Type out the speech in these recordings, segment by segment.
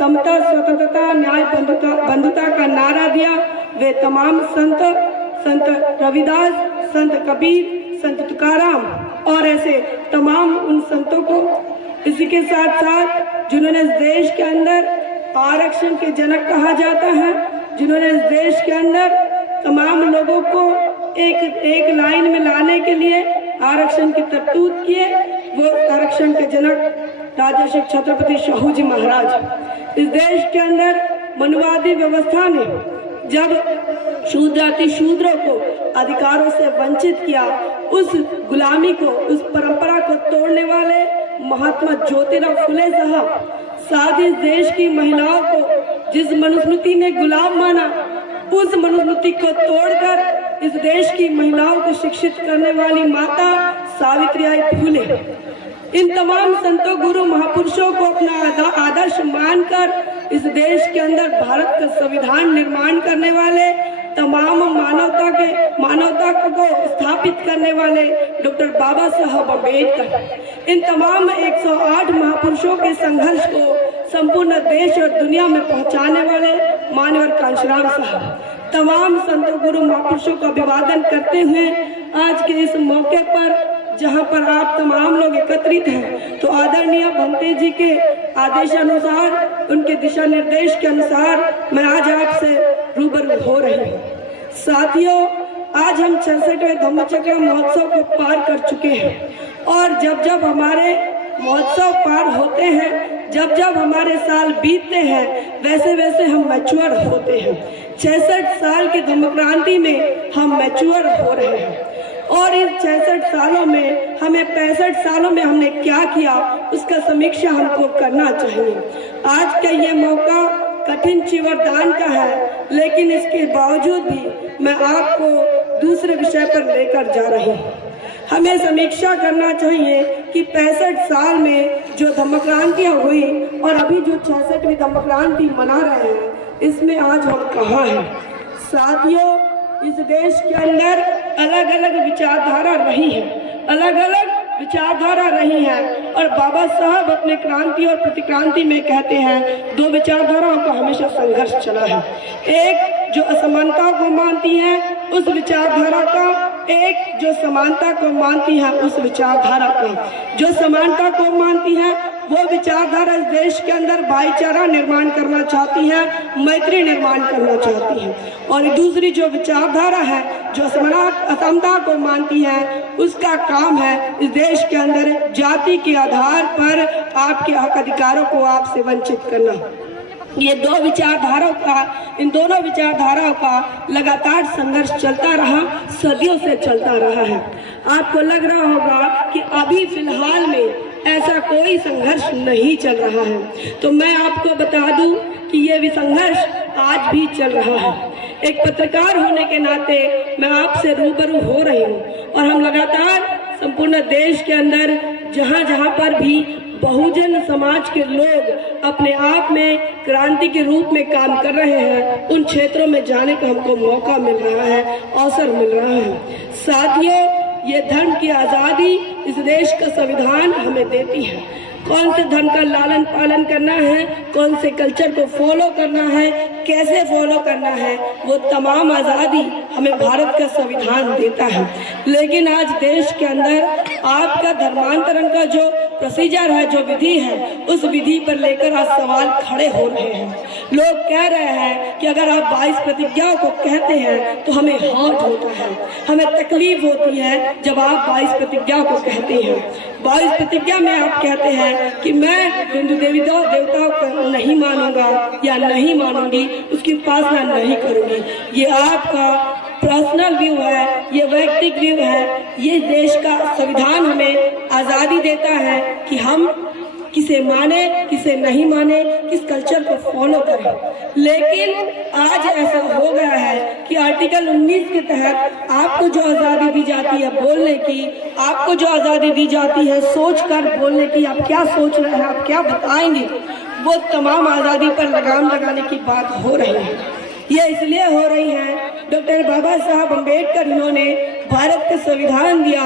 समता, स्वतंत्रता, न्याय, बंधुता का नारा दिया। वे तमाम संत रविदास, संत कबीर, संत तुकाराम और ऐसे तमाम उन संतों को, इसी के साथ साथ जिन्होंने इस देश के अंदर आरक्षण के जनक कहा जाता है, जिन्होंने इस देश के अंदर तमाम लोगों को एक लाइन में लाने के लिए आरक्षण की तरतूद किए, वो आरक्षण के जनक राजर्षि छत्रपति शाहू जी महाराज। इस देश के अंदर मनुवादी व्यवस्था ने जब शूद्राति शूद्रों को अधिकारों से वंचित किया, उस गुलामी को, उस परंपरा को तोड़ने वाले महात्मा ज्योतिराव फुले साहब, साथ ही देश की महिलाओं को जिस मनुस्मृति ने गुलाम माना, उस मनुस्मृति को तोड़कर इस देश की महिलाओं को शिक्षित करने वाली माता सावित्रीबाई फुले। इन तमाम संतों, गुरु, महापुरुषों को अपना आदर्श मानकर इस देश के अंदर भारत का संविधान निर्माण करने वाले, तमाम मानवता को स्थापित करने वाले डॉक्टर बाबा साहब अम्बेडकर, इन तमाम 108 महापुरुषों के संघर्ष को संपूर्ण देश और दुनिया में पहुंचाने वाले मानवर कांशीराम साहब, तमाम संतों, गुरु, महापुरुषों का अभिवादन करते हुए आज के इस मौके पर जहां पर आप तमाम लोग एकत्रित हैं, तो आदरणीय भंते जी के आदेशानुसार, उनके दिशा निर्देश के अनुसार मैं आज आपसे रूबरू हो रही हूँ। साथियों, आज हम 66वें धम्मचक्र महोत्सव को पार कर चुके हैं और जब जब हमारे महोत्सव पार होते हैं, जब जब हमारे साल बीतते हैं, वैसे वैसे हम मैच्योर होते हैं। 66 साल की धम्म क्रांति में हम मैच्योर हो रहे हैं और इस 66 सालों में हमें 65 सालों में हमने क्या किया, उसका समीक्षा हमको करना चाहिए। आज का ये मौका कठिन चिवरदान का है, लेकिन इसके बावजूद भी मैं आपको दूसरे विषय पर लेकर जा रही हूँ। हमें समीक्षा करना चाहिए कि 65 साल में जो धम्म क्रांतियाँ हुई और अभी जो 66वीं धम्म क्रांति मना रहे हैं, इसमें आज हम कहाँ हैं। साथियों, इस देश के अंदर अलग अलग विचारधारा रही है, अलग अलग विचारधारा रही है और बाबा साहब अपने क्रांति और प्रतिक्रांति में कहते हैं, दो विचारधाराओं का हमेशा संघर्ष चला है। एक जो असमानता को मानती है उस विचारधारा का, एक जो समानता को मानती है उस विचारधारा का। जो समानता को मानती है वो विचारधारा इस देश के अंदर भाईचारा निर्माण करना चाहती है, मैत्री निर्माण करना चाहती है, और दूसरी जो विचारधारा है जो असमानता को मानती है, उसका काम है इस देश के अंदर जाति के आधार पर आपके हक अधिकारों को आपसे वंचित करना। ये दो विचारधाराओं का, इन दोनों विचारधाराओं का लगातार संघर्ष चलता रहा, सदियों से चलता रहा है। आपको लग रहा होगा कि अभी फिलहाल में ऐसा कोई संघर्ष नहीं चल रहा है, तो मैं आपको बता दूं कि ये संघर्ष आज भी चल रहा है। एक पत्रकार होने के नाते मैं आपसे रूबरू हो रही हूँ और हम लगातार संपूर्ण देश के अंदर जहाँ जहाँ पर भी बहुजन समाज के लोग अपने आप में क्रांति के रूप में काम कर रहे हैं, उन क्षेत्रों में जाने का हमको मौका मिल रहा है, अवसर मिल रहा है। साथियों, ये धर्म की आज़ादी इस देश का संविधान हमें देती है। कौन से धर्म का लालन पालन करना है, कौन से कल्चर को फॉलो करना है, कैसे फॉलो करना है, वो तमाम आज़ादी हमें भारत का संविधान देता है। लेकिन आज देश के अंदर आपका धर्मांतरण का जो प्रोसीजर है, जो विधि है, उस विधि पर लेकर आज सवाल खड़े हो रहे हैं। लोग कह रहे हैं कि अगर आप 22 प्रतिज्ञाओं को कहते हैं तो हमें हर्ट होता है, हमें तकलीफ होती है जब आप 22 प्रतिज्ञाओं को कहते हैं। 22 प्रतिज्ञा में आप कहते हैं कि मैं हिंदू देवताओं को नहीं मानूंगा या नहीं मानूंगी, उसकी उपासना नहीं करूंगी। ये आपका पर्सनल व्यू है, ये वैयक्तिक व्यू है। ये देश का संविधान हमें आज़ादी देता है कि हम किसे माने, किसे नहीं माने, किस कल्चर को फॉलो करें। लेकिन आज ऐसा हो गया है कि आर्टिकल 19 के तहत आपको जो आज़ादी दी जाती है बोलने की, आपको जो आज़ादी दी जाती है सोच कर बोलने की, आप क्या सोच रहे हैं, आप क्या बताएंगे, वो तमाम आज़ादी पर लगाम लगाने की बात हो रही है। ये इसलिए हो रही है, डॉक्टर बाबा साहब अम्बेडकर इन्होंने भारत का संविधान दिया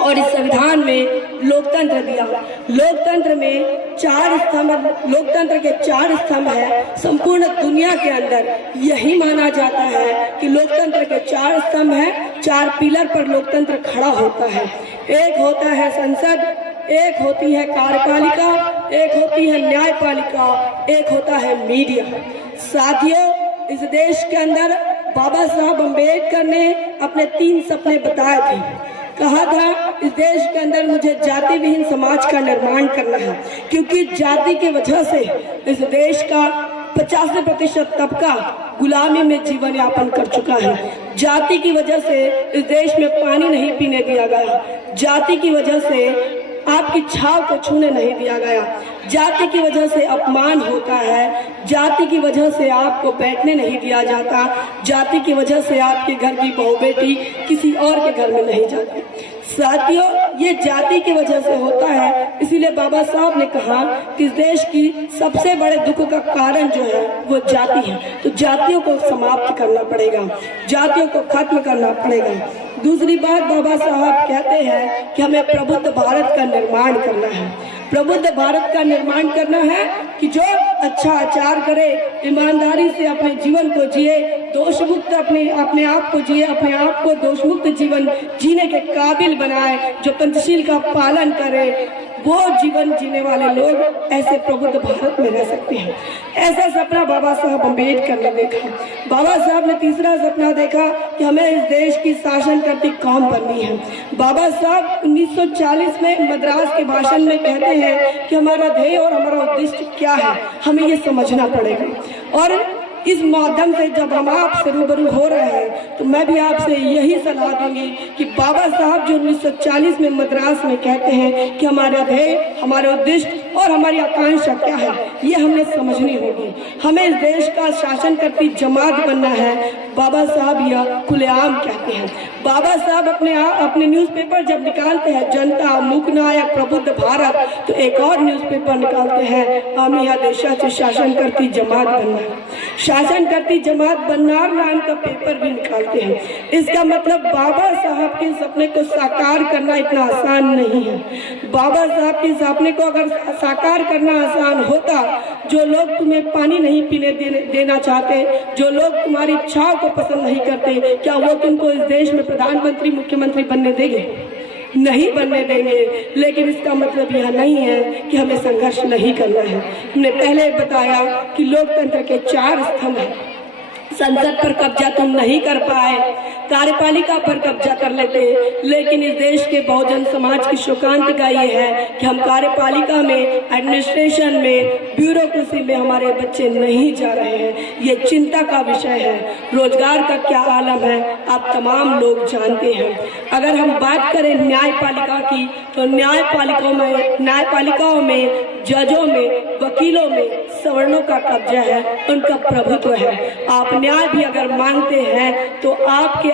और इस संविधान में लोकतंत्र दिया। लोकतंत्र में 4 स्तंभ, लोकतंत्र के 4 स्तंभ है। संपूर्ण दुनिया के अंदर यही माना जाता है कि लोकतंत्र के 4 स्तंभ हैं, 4 पिलर पर लोकतंत्र खड़ा होता है। एक होता है संसद, एक होती है कार्यपालिका, एक होती है न्यायपालिका, एक होता है मीडिया। साथियों, इस देश के अंदर बाबा साहब अम्बेडकर ने अपने 3 सपने बताए थे। कहा था इस देश के अंदर मुझे जाति विहीन समाज का निर्माण करना है, क्योंकि जाति की वजह से इस देश का 85% तबका गुलामी में जीवन यापन कर चुका है। जाति की वजह से इस देश में पानी नहीं पीने दिया गया, जाति की वजह से आपकी छाव को छूने नहीं दिया गया, जाति की वजह से अपमान होता है, जाति की वजह से आपको बैठने नहीं दिया जाता, जाति की वजह से आपके घर की बहू बेटी किसी और के घर में नहीं जाती। साथियों, ये जाति की वजह से होता है। इसीलिए बाबा साहब ने कहा कि इस देश की सबसे बड़े दुख का कारण जो है वो जाति है। तो जातियों को समाप्त करना पड़ेगा, जातियों को खत्म करना पड़ेगा। दूसरी बात, बाबा साहब कहते हैं कि हमें प्रबुद्ध भारत का निर्माण करना है। प्रबुद्ध भारत का निर्माण करना है कि जो अच्छा आचार करे, ईमानदारी से अपने जीवन को जिए, दोष मुक्त अपने आप को जिए, अपने आप को दोष मुक्त जीवन जीने के काबिल बनाए, जो पंचशील का पालन करे, वो जीवन जीने वाले लोग ऐसे प्रबुद्ध भारत में रह सकते हैं। ऐसा सपना बाबा साहब अम्बेडकर ने देखा। बाबा साहब ने तीसरा सपना देखा कि हमें इस देश की शासन करती कौम बननी है। बाबा साहब 1940 में मद्रास के भाषण में कहते हैं कि हमारा ध्येय और हमारा उद्देश्य क्या है, हमें ये समझना पड़ेगा। और इस माध्यम से जब हम आपसे रूबरू हो रहे हैं तो मैं भी आपसे यही सलाह दूंगी कि बाबा साहब जो 1940 में मद्रास में कहते हैं कि हमारा ध्येय, हमारा उद्देश्य और हमारी आकांक्षा क्या है, ये हमने समझनी होगी। हमें इस देश का शासन करती जमात बनना है। बाबा साहब यह खुलेआम कहते हैं। बाबा साहब अपने न्यूज़पेपर जब निकालते हैं, जनता मूकनायक प्रबुद्ध भारत, तो एक और न्यूज़पेपर निकालते हैं, आम्ही या देशाची शासन करती जमात बनना। शासन करती जमात बननार नाम का पेपर भी निकालते हैं। इसका मतलब बाबा साहब के सपने को साकार करना इतना आसान नहीं है। बाबा साहब के सपने को अगर साकार करना आसान होता, जो लोग तुम्हें पानी नहीं पीने देना चाहते, जो लोग तुम्हारी इच्छाओं को पसंद नहीं करते, क्या वो तुमको इस देश में प्रधानमंत्री मुख्यमंत्री बनने देंगे? नहीं बनने देंगे। लेकिन इसका मतलब यह नहीं है कि हमें संघर्ष नहीं करना है। हमने पहले बताया कि लोकतंत्र के 4 स्तंभ हैं। संसद पर कब्जा तुम नहीं कर पाए, कार्यपालिका पर कब्जा कर लेते, लेकिन इस देश के बहुजन समाज की शोकांतिका ये है कि हम कार्यपालिका में, एडमिनिस्ट्रेशन में, ब्यूरोक्रेसी में हमारे बच्चे नहीं जा रहे हैं। ये चिंता का विषय है। रोजगार का क्या आलम है आप तमाम लोग जानते हैं। अगर हम बात करें न्यायपालिका की, तो न्यायपालिकाओं में जजों में, वकीलों में सवर्णों का कब्जा है, उनका प्रभुत्व है। आप न्याय भी अगर मांगते हैं तो आपके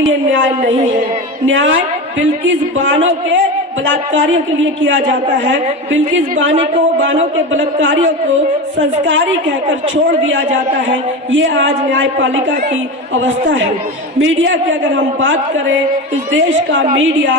लिए न्याय नहीं है। न्याय बिल्किस बानो के बलात्कारियों के लिए किया जाता है। बिल्किस बानो के बलात्कारियों को संस्कारी कहकर छोड़ दिया जाता है। ये आज न्यायपालिका की अवस्था है। मीडिया की अगर हम बात करें, इस देश का मीडिया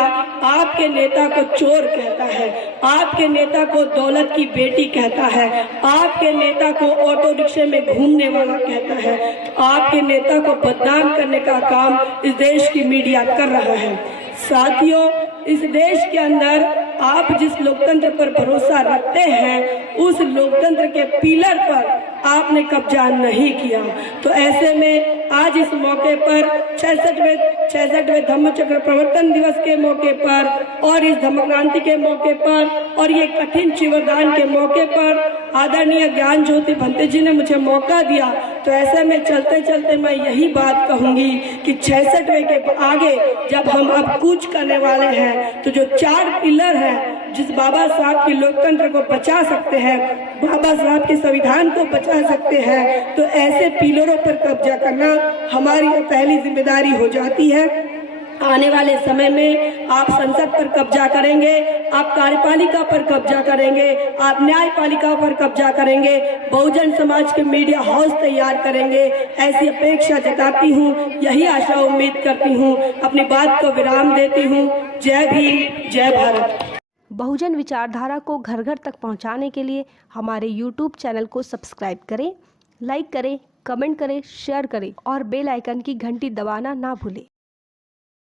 आपके नेता को चोर कहता है, आपके नेता को दौलत की बेटी कहता है, आपके नेता को ऑटो रिक्शे में घूमने वाला कहता है। आपके नेता को बदनाम करने का काम इस देश की मीडिया कर रहा है। साथियों, इस देश के अंदर आप जिस लोकतंत्र पर भरोसा रखते हैं, उस लोकतंत्र के पिलर पर आपने कब्जा नहीं किया। तो ऐसे में आज इस मौके पर 66वें धम्म चक्र प्रवर्तन दिवस के मौके पर और इस धम्म क्रांति के मौके पर और ये कठिन चिवरदान के मौके पर आदरणीय ज्ञान ज्योति भंते जी ने मुझे मौका दिया। तो ऐसे में चलते चलते मैं यही बात कहूंगी कि 66वें के आगे जब हम अब कूच करने वाले हैं, तो जो 4 पिलर हैं जिस बाबा साहब के लोकतंत्र को बचा सकते हैं, बाबा साहब के संविधान को बचा सकते हैं, तो ऐसे पिलरों पर कब्जा करना हमारी पहली जिम्मेदारी हो जाती है। आने वाले समय में आप संसद पर कब्जा करेंगे, आप कार्यपालिका पर कब्जा करेंगे, आप न्यायपालिका पर कब्जा करेंगे, बहुजन समाज के मीडिया हाउस तैयार करेंगे, ऐसी अपेक्षा जताती हूँ, यही आशा उम्मीद करती हूँ। अपनी बात को विराम देती हूँ। जय भीम, जय भारत। बहुजन विचारधारा को घर घर तक पहुंचाने के लिए हमारे YouTube चैनल को सब्सक्राइब करें, लाइक करें, कमेंट करें, शेयर करें और बेल आइकन की घंटी दबाना ना भूलें।